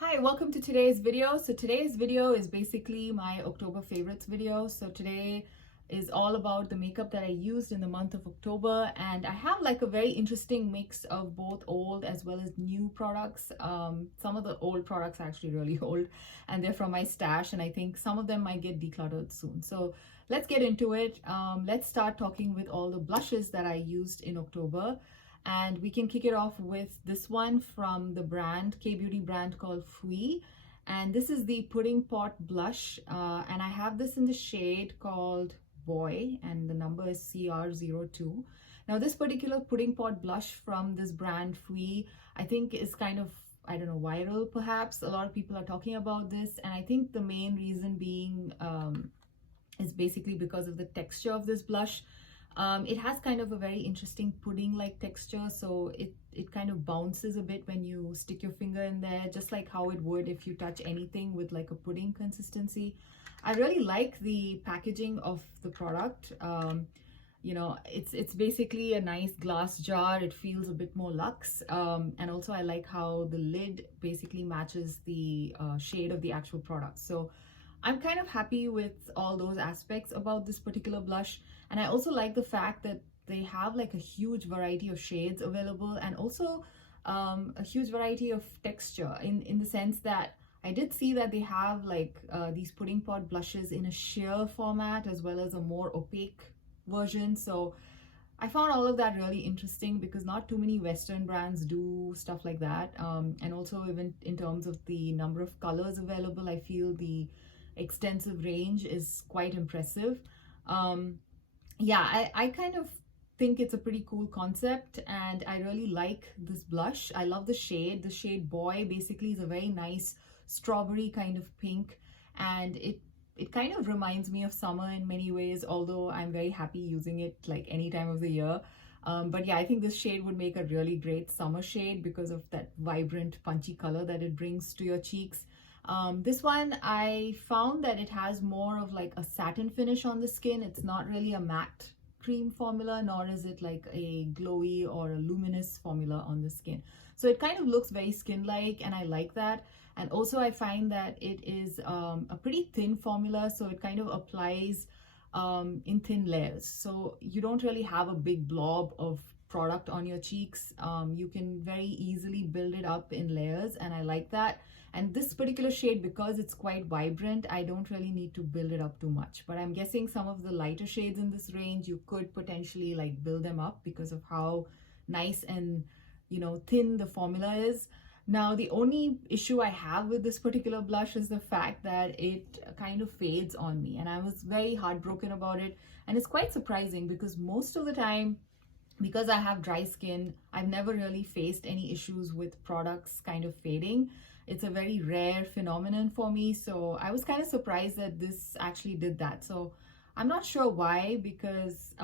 Hi, welcome to today's video. So today's video is basically my October favorites video. So today is all about the makeup that I used in the month of October, and I have like a very interesting mix of both old as well as new products. Some of the old products are actually really old and they're from my stash, and I think some of them might get decluttered soon. So let's get into it. Let's start talking with all the blushes that I used in October. And we can kick it off with this one from the brand, K-beauty brand called Fui. And this is the Pudding Pot Blush. And I have this in the shade called Boy, and the number is CR02. Now, this particular Pudding Pot Blush from this brand Fui, I think is kind of, I don't know, viral perhaps. A lot of people are talking about this. And I think the main reason being is basically because of the texture of this blush. It has kind of a very interesting pudding-like texture, so it kind of bounces a bit when you stick your finger in there, just like how it would if you touch anything with like a pudding consistency. I really like the packaging of the product. It's basically a nice glass jar. It feels a bit more luxe, and also I like how the lid basically matches the shade of the actual product. So I'm kind of happy with all those aspects about this particular blush. And I also like the fact that they have like a huge variety of shades available, and also a huge variety of texture in the sense that I did see that they have like these pudding pot blushes in a sheer format as well as a more opaque version. So I found all of that really interesting because not too many Western brands do stuff like that. And also even in terms of the number of colors available, I feel the extensive range is quite impressive. I kind of think it's a pretty cool concept, and I really like this blush. I love the shade. The shade Boy basically is a very nice strawberry kind of pink, and it kind of reminds me of summer in many ways, although I'm very happy using it like any time of the year. But yeah, I think this shade would make a really great summer shade because of that vibrant, punchy color that it brings to your cheeks. This one, I found that it has more of like a satin finish on the skin. It's not really a matte cream formula, nor is it like a glowy or a luminous formula on the skin. So it kind of looks very skin-like, and I like that. And also I find that it is a pretty thin formula, so it kind of applies in thin layers. So you don't really have a big blob of product on your cheeks. You can very easily build it up in layers, and I like that. And this particular shade, because it's quite vibrant, I don't really need to build it up too much. But I'm guessing some of the lighter shades in this range, you could potentially like build them up because of how nice and, thin the formula is. Now, the only issue I have with this particular blush is the fact that it kind of fades on me, and I was very heartbroken about it. And it's quite surprising because most of the time, because I have dry skin, I've never really faced any issues with products kind of fading. It's a very rare phenomenon for me, so I was kind of surprised that this actually did that. So I'm not sure why, because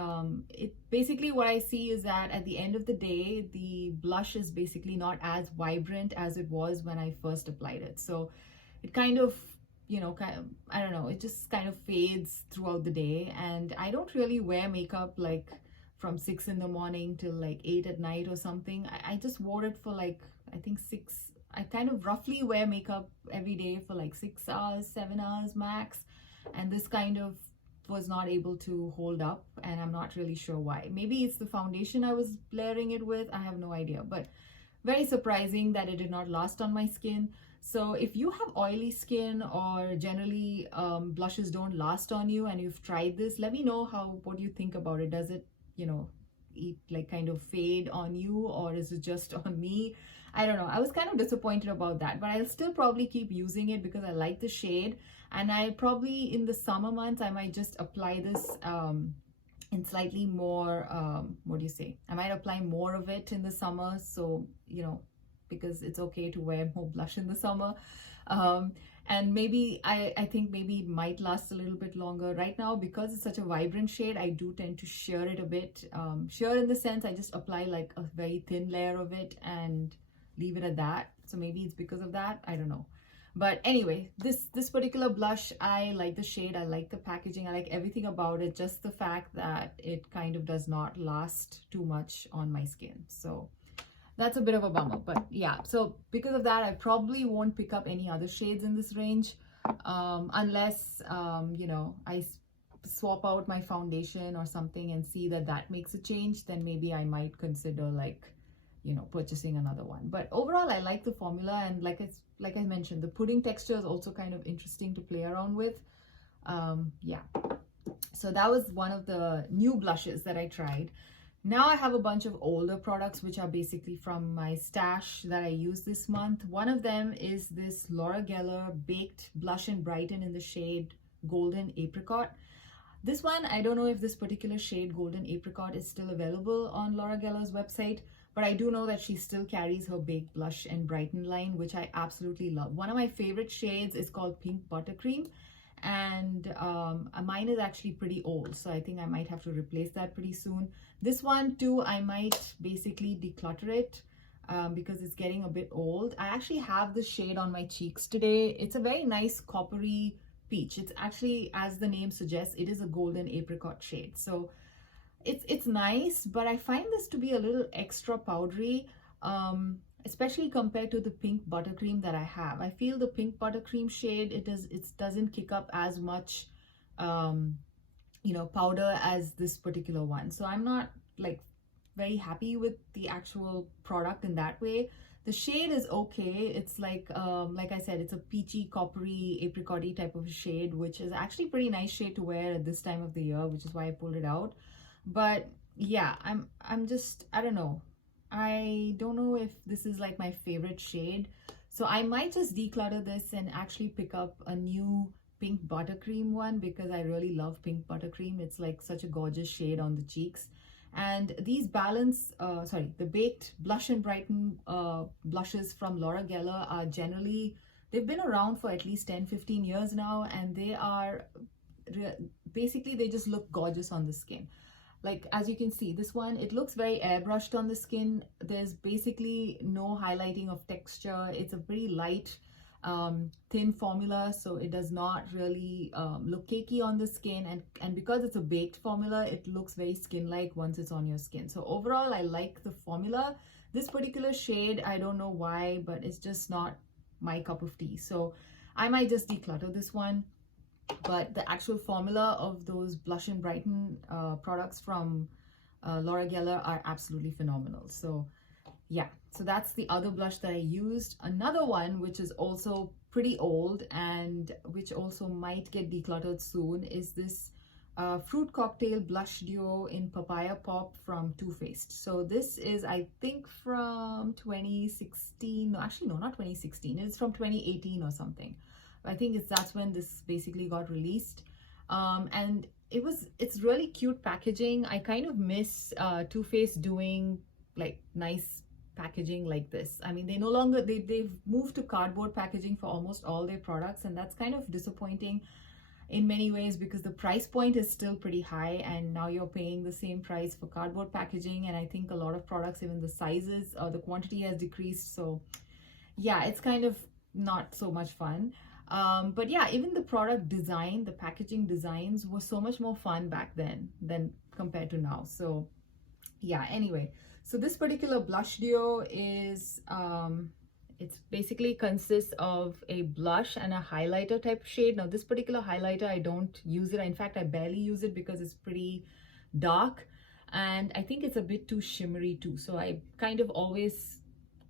it basically, what I see is that at the end of the day, the blush is basically not as vibrant as it was when I first applied it. So it kind of, I don't know, it just kind of fades throughout the day. And I don't really wear makeup like from 6 in the morning till like 8 at night or something. I just wore it for like, I think I kind of roughly wear makeup every day for like 6 hours, 7 hours max. And this kind of was not able to hold up, and I'm not really sure why. Maybe it's the foundation I was layering it with. I have no idea, but very surprising that it did not last on my skin. So if you have oily skin, or generally blushes don't last on you, and you've tried this, let me know what you think about it. Does it, kind of fade on you, or is it just on me? I don't know. I was kind of disappointed about that, but I'll still probably keep using it because I like the shade. And I probably, in the summer months, I might just apply this in slightly more, I might apply more of it in the summer. So, because it's okay to wear more blush in the summer. And maybe I think maybe it might last a little bit longer. Right now, because it's such a vibrant shade, I do tend to sheer it a bit. Sheer in the sense I just apply like a very thin layer of it and leave it at that. So maybe it's because of that, I don't know. But anyway, this particular blush, I like the shade, I like the packaging, I like everything about it. Just the fact that it kind of does not last too much on my skin. So that's a bit of a bummer. But yeah, so because of that, I probably won't pick up any other shades in this range, unless you know, swap out my foundation or something and see that that makes a change. Then maybe I might consider, like, you know, purchasing another one. But overall, I like the formula, and like I mentioned, the pudding texture is also kind of interesting to play around with. Yeah, so that was one of the new blushes that I tried. Now I have a bunch of older products which are basically from my stash that I used this month. One of them is this Laura Geller Baked Blush and Brighten in the shade Golden Apricot. This one, I don't know if this particular shade Golden Apricot is still available on Laura Geller's website, but I do know that she still carries her Baked Blush and Brighten line, which I absolutely love. One of my favorite shades is called Pink Buttercream, and mine is actually pretty old, so I think I might have to replace that pretty soon. This one too, I might basically declutter it because it's getting a bit old. I actually have the shade on my cheeks today. It's a very nice coppery peach. It's actually, as the name suggests, it is a golden apricot shade, so it's nice, but I find this to be a little extra powdery, especially compared to the Pink Buttercream that I have. I feel the Pink Buttercream shade, it doesn't kick up as much you know, powder as this particular one. So I'm not like very happy with the actual product in that way. The shade is okay. It's like I said, it's a peachy, coppery, apricot-y type of shade, which is actually pretty nice shade to wear at this time of the year, which is why I pulled it out. But yeah, I'm just, I don't know. I don't know if this is like my favorite shade. So I might just declutter this and actually pick up a new Pink Buttercream one, because I really love Pink Buttercream. It's like such a gorgeous shade on the cheeks. And these the Baked Blush and Brighten blushes from Laura Geller are generally, they've been around for at least 10-15 years now, and they are basically, they just look gorgeous on the skin. Like, as you can see, this one, it looks very airbrushed on the skin. There's basically no highlighting of texture. It's a very light, thin formula, so it does not really look cakey on the skin. And because it's a baked formula, it looks very skin-like once it's on your skin. So overall, I like the formula. This particular shade, I don't know why, but it's just not my cup of tea. So I might just declutter this one. But the actual formula of those Blush and Brighten products from Laura Geller are absolutely phenomenal. So yeah, so that's the other blush that I used. Another one, which is also pretty old and which also might get decluttered soon, is this Fruit Cocktail Blush Duo in Papaya Pop from Too Faced. So this is, I think, from 2016. No, actually, no, not 2016. It's from 2018 or something. I think that's when this basically got released, and it's really cute packaging. I kind of miss Too Faced doing like nice packaging like this. I mean, they've moved to cardboard packaging for almost all their products, and that's kind of disappointing in many ways, because the price point is still pretty high, and now you're paying the same price for cardboard packaging. And I think a lot of products, even the sizes or the quantity has decreased. So yeah, it's kind of not so much fun. But yeah, even the product design, the packaging designs were so much more fun back then than compared to now. So yeah, anyway, so this particular blush duo is, it's basically consists of a blush and a highlighter type shade. Now this particular highlighter, I don't use it. In fact, I barely use it because it's pretty dark, and I think it's a bit too shimmery too. So I kind of always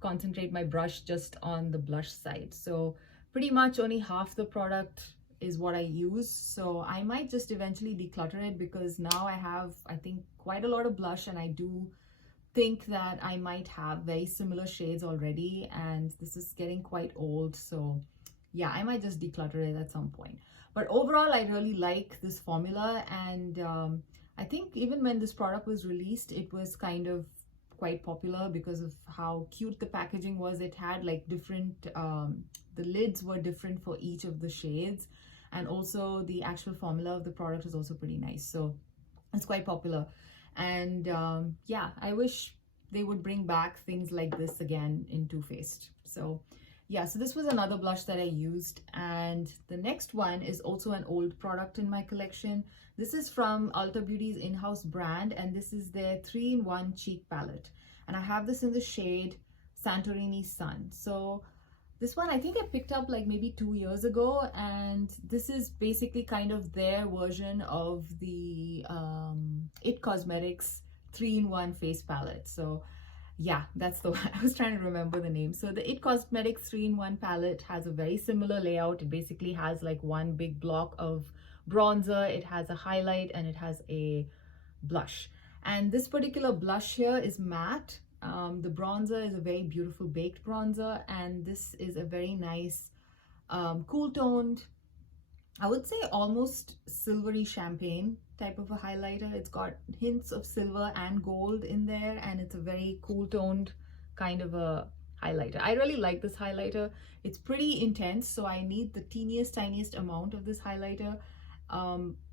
concentrate my brush just on the blush side. So pretty much only half the product is what I use. So I might just eventually declutter it, because now I have, I think, quite a lot of blush, and I do think that I might have very similar shades already, and this is getting quite old. So yeah, I might just declutter it at some point. But overall, I really like this formula, and I think even when this product was released, it was kind of quite popular because of how cute the packaging was. It had like different, the lids were different for each of the shades, and also the actual formula of the product is also pretty nice. So it's quite popular. And yeah, I wish they would bring back things like this again in Too Faced. So yeah, so this was another blush that I used. And the next one is also an old product in my collection. This is from Ulta Beauty's in-house brand, and this is their 3-in-1 cheek palette. And I have this in the shade Santorini Sun. So this one I think I picked up like maybe 2 years ago, and this is basically kind of their version of the It Cosmetics 3-in-1 face palette. So yeah, that's the one. I was trying to remember the name. So the It Cosmetics 3-in-1 palette has a very similar layout. It basically has like one big block of bronzer, it has a highlight, and it has a blush. And this particular blush here is matte. The bronzer is a very beautiful baked bronzer, and this is a very nice cool toned, I would say almost silvery champagne type of a highlighter. It's got hints of silver and gold in there, and it's a very cool toned kind of a highlighter. I really like this highlighter. It's pretty intense, so I need the tiniest amount of this highlighter.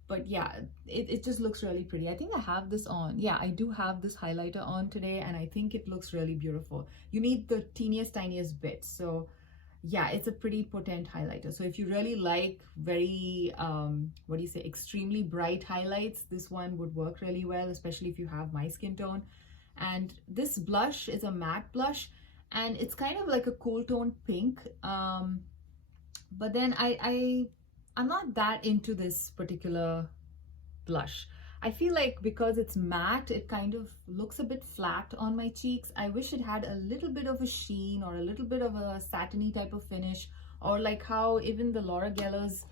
But yeah, it just looks really pretty. I think I have this on. Yeah, I do have this highlighter on today, and I think it looks really beautiful. You need the tiniest bit. So yeah, it's a pretty potent highlighter. So if you really like very, what do you say, extremely bright highlights, this one would work really well, especially if you have my skin tone. And this blush is a matte blush, and it's kind of like a cool toned pink. But then I'm not that into this particular blush. I feel like because it's matte, it kind of looks a bit flat on my cheeks. I wish it had a little bit of a sheen or a little bit of a satiny type of finish, or like how even the Laura Geller's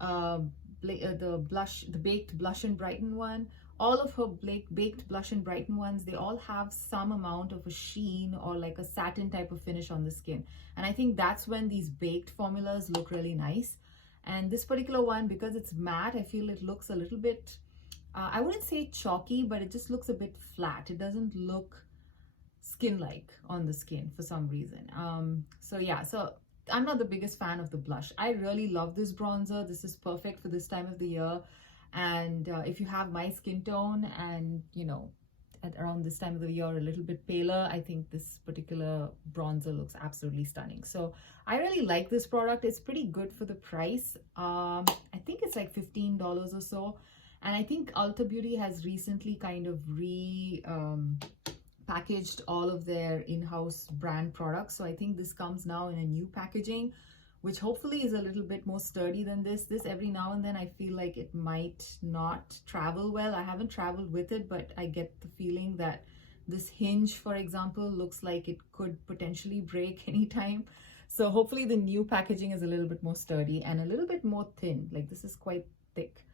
the baked blush and brighten one, all of her baked blush and brighten ones, they all have some amount of a sheen or like a satin type of finish on the skin. And I think that's when these baked formulas look really nice. And this particular one, because it's matte, I feel it looks a little bit, I wouldn't say chalky, but it just looks a bit flat. It doesn't look skin-like on the skin for some reason. So yeah, so I'm not the biggest fan of the blush. I really love this bronzer. This is perfect for this time of the year. And if you have my skin tone and, you know, at around this time of the year a little bit paler, I think this particular bronzer looks absolutely stunning. So I really like this product. It's pretty good for the price. I think it's like $15 or so. And I think Ulta Beauty has recently kind of packaged all of their in-house brand products. So I think this comes now in a new packaging, which hopefully is a little bit more sturdy than this. This every now and then I feel like it might not travel well. I haven't traveled with it, but I get the feeling that this hinge, for example, looks like it could potentially break anytime. So hopefully the new packaging is a little bit more sturdy and a little bit more thin. Like this is quite thick.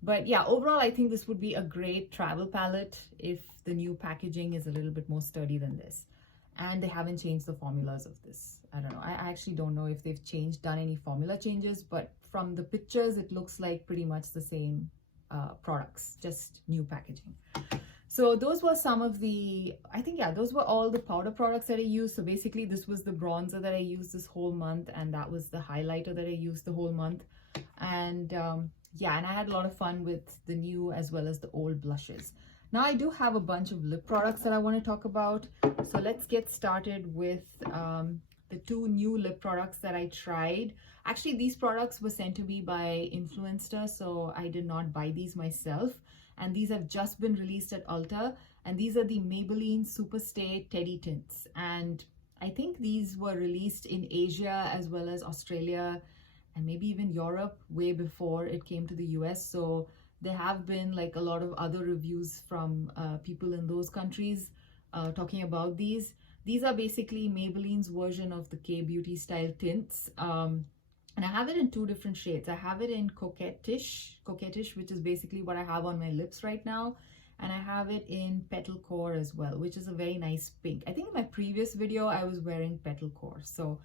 But yeah, overall, I think this would be a great travel palette if the new packaging is a little bit more sturdy than this. And they haven't changed the formulas of this. I don't know. I actually don't know if they've done any formula changes, but from the pictures, it looks like pretty much the same products, just new packaging. So those were some of the, I think, yeah, those were all the powder products that I used. So basically, this was the bronzer that I used this whole month, and that was the highlighter that I used the whole month. And yeah, and I had a lot of fun with the new as well as the old blushes. Now I do have a bunch of lip products that I want to talk about. So let's get started with the two new lip products that I tried. Actually, these products were sent to me by Influenster, so I did not buy these myself. And these have just been released at Ulta. And these are the Maybelline Superstay Teddy Tints. And I think these were released in Asia as well as Australia and maybe even Europe way before it came to the US. So there have been like a lot of other reviews from people in those countries talking about these. These are basically Maybelline's version of the K-Beauty style tints. And I have it in two different shades. I have it in Coquettish, which is basically what I have on my lips right now. And I have it in Petal Core as well, which is a very nice pink. I think in my previous video, I was wearing Petal Core. So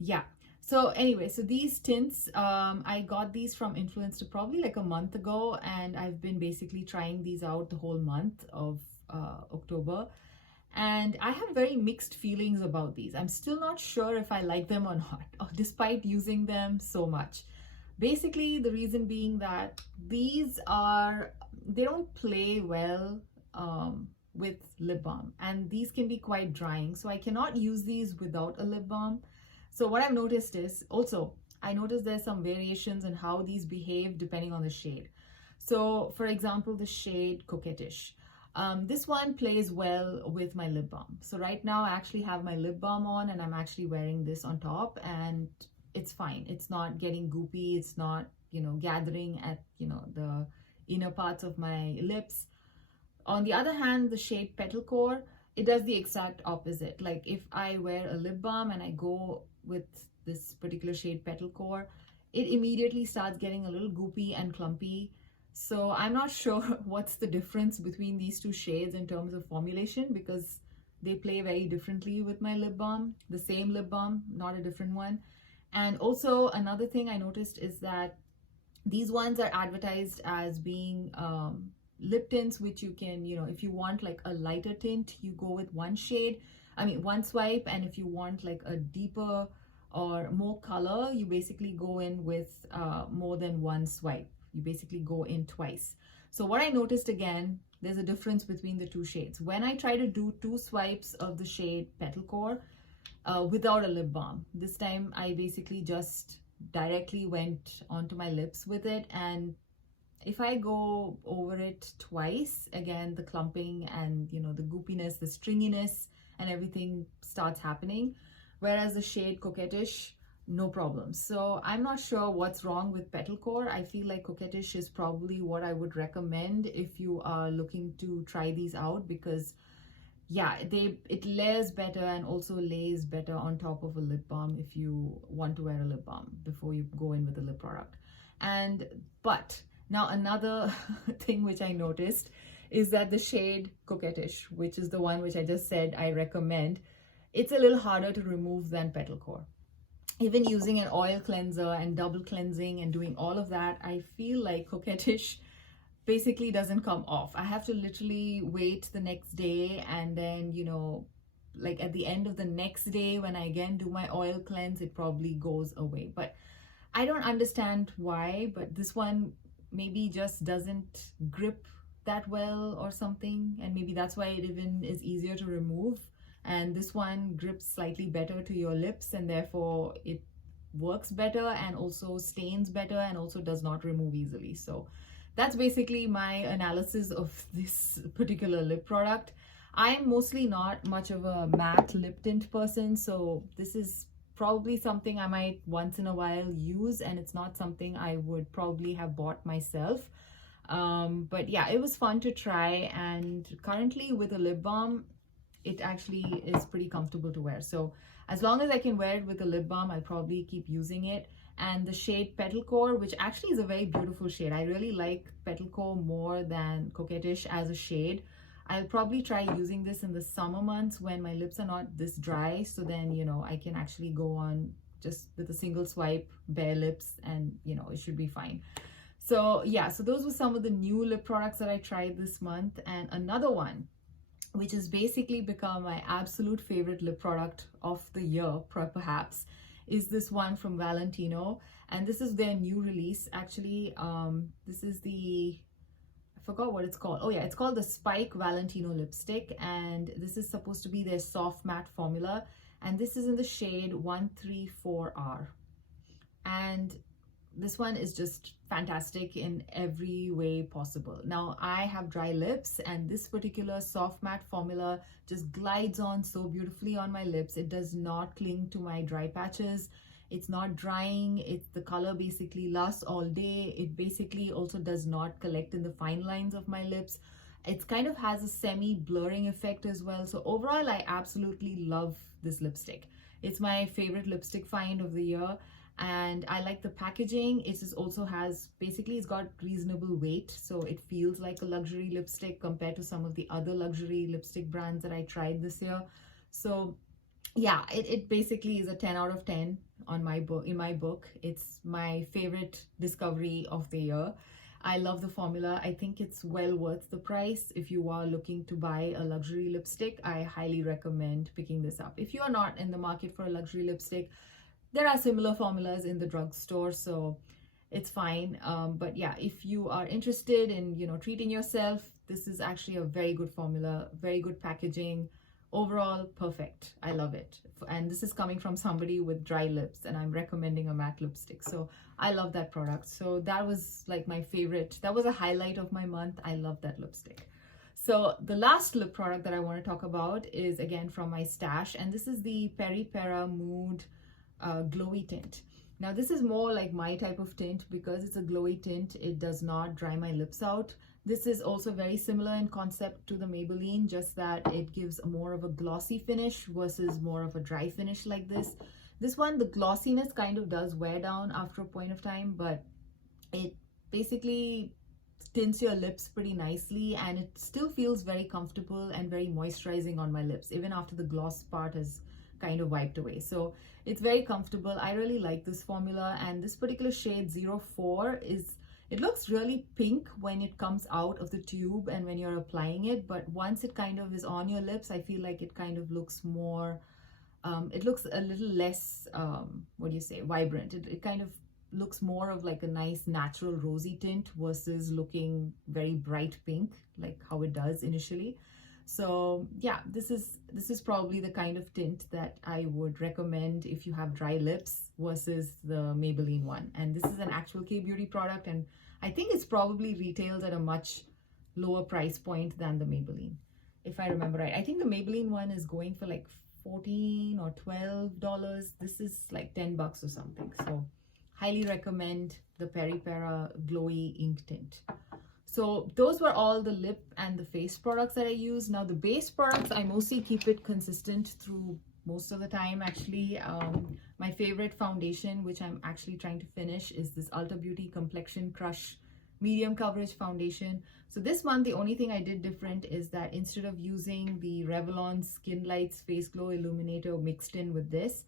yeah. So anyway, so these tints, I got these from Influenster probably like a month ago, and I've been basically trying these out the whole month of October. And I have very mixed feelings about these. I'm still not sure if I like them or not, despite using them so much. Basically, the reason being that they don't play well with lip balm, and these can be quite drying. So I cannot use these without a lip balm. So what I've noticed is also, I noticed there's some variations in how these behave depending on the shade. So for example, the shade Coquettish. This one plays well with my lip balm. So right now I actually have my lip balm on and I'm actually wearing this on top, and it's fine. It's not getting goopy. It's not, gathering at, the inner parts of my lips. On the other hand, the shade Petal Core, it does the exact opposite. Like if I wear a lip balm and I go with this particular shade Petal Core, it immediately starts getting a little goopy and clumpy. So I'm not sure what's the difference between these two shades in terms of formulation, because they play very differently with my lip balm, the same lip balm, not a different one. And also another thing I noticed is that these ones are advertised as being lip tints, which you can, if you want like a lighter tint, you go with one swipe. And if you want like a deeper or more color, you basically go in with more than one swipe. You basically go in twice. So what I noticed, again, there's a difference between the two shades. When I try to do 2 swipes of the shade Petal Core without a lip balm, this time I basically just directly went onto my lips with it, and if I go over it twice, again, the clumping and the goopiness, the stringiness and everything starts happening. Whereas the shade Coquettish, no problem. So I'm not sure what's wrong with Petal Core. I feel like Coquettish is probably what I would recommend if you are looking to try these out, because yeah, it layers better and also lays better on top of a lip balm if you want to wear a lip balm before you go in with a lip product. But now another thing which I noticed is that the shade Coquettish, which is the one which I just said I recommend, it's a little harder to remove than Petal Core. Even using an oil cleanser and double cleansing and doing all of that, I feel like Coquettish basically doesn't come off. I have to literally wait the next day, and then like at the end of the next day when I again do my oil cleanse, it probably goes away. But I don't understand why, but this one maybe just doesn't grip that well or something, and maybe that's why it even is easier to remove. And this one grips slightly better to your lips, and therefore it works better and also stains better and also does not remove easily. So that's basically my analysis of this particular lip product. I'm mostly not much of a matte lip tint person, so this is probably something I might once in a while use, and it's not something I would probably have bought myself. But yeah, it was fun to try, and currently with a lip balm, it actually is pretty comfortable to wear. So as long as I can wear it with a lip balm, I'll probably keep using it. And the shade Petal Core, which actually is a very beautiful shade. I really like Petal Core more than Coquettish as a shade. I'll probably try using this in the summer months when my lips are not this dry. So then, I can actually go on just with a single swipe, bare lips, and, it should be fine. So yeah, so those were some of the new lip products that I tried this month. And another one, which has basically become my absolute favorite lip product of the year, perhaps, is this one from Valentino. And this is their new release, actually. This is I forgot what it's called. Oh yeah, it's called the Spike Valentino lipstick, and this is supposed to be their soft matte formula, and this is in the shade 134R. And this one is just fantastic in every way possible. Now, I have dry lips, and this particular soft matte formula just glides on so beautifully on my lips. It does not cling to my dry patches. It's not drying. The color basically lasts all day. It basically also does not collect in the fine lines of my lips. It kind of has a semi-blurring effect as well. So overall, I absolutely love this lipstick. It's my favorite lipstick find of the year. And I like the packaging. It is also has, basically it's got reasonable weight, so it feels like a luxury lipstick compared to some of the other luxury lipstick brands that I tried this year. So yeah, it basically is a 10 out of 10 on my book. In my book, it's my favorite discovery of the year. I love the formula. I think it's well worth the price. If you are looking to buy a luxury lipstick, I highly recommend picking this up. If you are not in the market for a luxury lipstick, there are similar formulas in the drugstore, so it's fine. But yeah, if you are interested in, treating yourself, this is actually a very good formula, very good packaging, overall perfect. I love it. And this is coming from somebody with dry lips, and I'm recommending a matte lipstick. So I love that product. So that was like my favorite. That was a highlight of my month. I love that lipstick. So the last lip product that I want to talk about is again from my stash, and this is the Peripera Mood Glowy Tint. Now this is more like my type of tint because it's a glowy tint. It does not dry my lips out. This is also very similar in concept to the Maybelline, just that it gives more of a glossy finish versus more of a dry finish like this. This one, the glossiness kind of does wear down after a point of time, but it basically tints your lips pretty nicely, and it still feels very comfortable and very moisturizing on my lips, even after the gloss part has kind of wiped away. So it's very comfortable. I really like this formula, and this particular shade 04 it looks really pink when it comes out of the tube and when you're applying it, but once it kind of is on your lips, I feel like it kind of looks more, it looks a little less, what do you say, vibrant. It kind of looks more of like a nice natural rosy tint versus looking very bright pink like how it does initially. So yeah, this is probably the kind of tint that I would recommend if you have dry lips versus the Maybelline one. And this is an actual K-Beauty product, and I think it's probably retailed at a much lower price point than the Maybelline, if I remember right. I think the Maybelline one is going for like $14 or $12. This is like $10 or something. So highly recommend the Peripera Glowy Ink Tint. So those were all the lip and the face products that I use. Now the base products, I mostly keep it consistent through most of the time actually. My favorite foundation, which I'm actually trying to finish, is this Ulta Beauty Complexion Crush Medium Coverage Foundation. So this month, the only thing I did different is that instead of using the Revlon Skin Lights Face Glow Illuminator mixed in with this,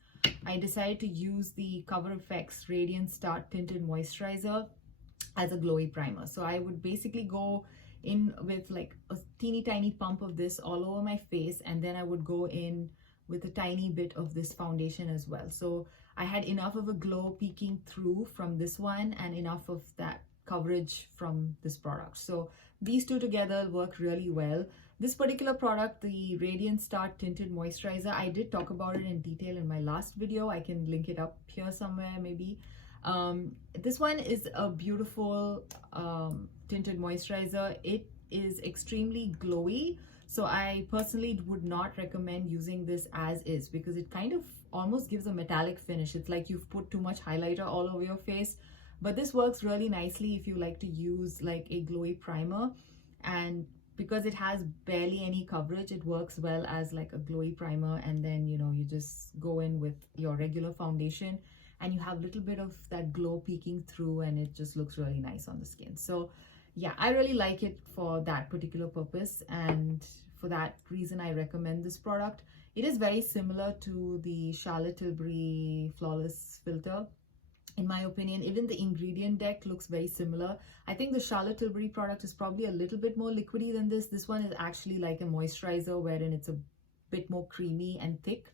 I decided to use the Cover FX Radiant Start Tinted Moisturizer as a glowy primer. So I would basically go in with like a teeny tiny pump of this all over my face, and then I would go in with a tiny bit of this foundation as well. So I had enough of a glow peeking through from this one and enough of that coverage from this product. So these two together work really well. This particular product, the Radiant Start Tinted Moisturizer, I did talk about it in detail in my last video. I can link it up here somewhere maybe. This one is a beautiful tinted moisturizer. It is extremely glowy, so I personally would not recommend using this as is because it kind of almost gives a metallic finish. It's like you've put too much highlighter all over your face, but this works really nicely if you like to use like a glowy primer, and because it has barely any coverage, it works well as like a glowy primer, and then you know, you just go in with your regular foundation and you have a little bit of that glow peeking through, and it just looks really nice on the skin. So yeah, I really like it for that particular purpose, and for that reason I recommend this product. It is very similar to the Charlotte Tilbury Flawless Filter. In my opinion, even the ingredient deck looks very similar. I think the Charlotte Tilbury product is probably a little bit more liquidy than this. This one is actually like a moisturizer wherein it's a bit more creamy and thick.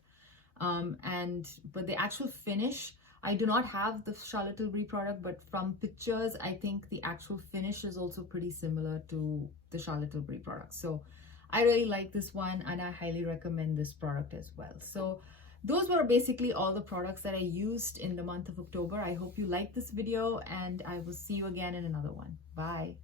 But the actual finish, I do not have the Charlotte Tilbury product, but from pictures, I think the actual finish is also pretty similar to the Charlotte Tilbury product. So I really like this one, and I highly recommend this product as well. So those were basically all the products that I used in the month of October. I hope you liked this video, and I will see you again in another one. Bye.